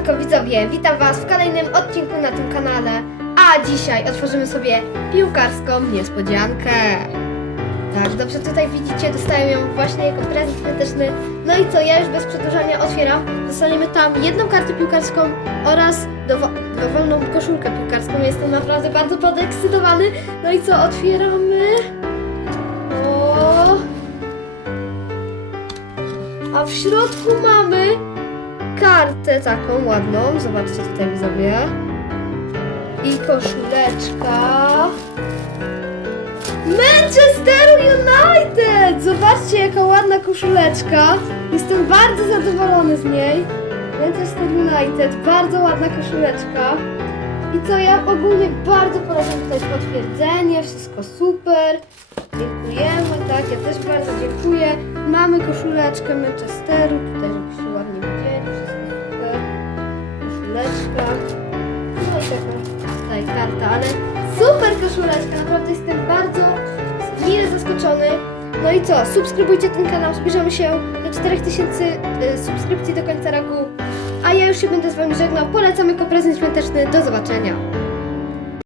Siemanko widzowie, witam was w kolejnym odcinku na tym kanale. A dzisiaj otworzymy sobie piłkarską niespodziankę. Tak, dobrze tutaj widzicie, dostaję ją właśnie jako prezent świąteczny. No i co, ja już bez przedłużania otwieram. Dostaniemy tam jedną kartę piłkarską oraz dowo- dowolną koszulkę piłkarską. Jestem naprawdę bardzo podekscytowany. No i co, otwieramy. O. A w środku mamy kartę taką ładną. Zobaczcie tutaj widzowie. I koszuleczka. Manchester United! Zobaczcie jaka ładna koszuleczka. Jestem bardzo zadowolony z niej. Manchester United, bardzo ładna koszuleczka. I co ja ogólnie bardzo polecam tutaj potwierdzenie, wszystko super. Dziękujemy, tak, ja też bardzo dziękuję. Mamy koszuleczkę Manchesteru, tutaj żebyście ładnie widzieli, karta, ale super koszuleczka, naprawdę jestem bardzo mile zaskoczony. No i co, subskrybujcie ten kanał, zbierzemy się do 4000 y, subskrypcji do końca roku. A ja już się będę z Wami żegnał, polecam jako prezent świąteczny, do zobaczenia.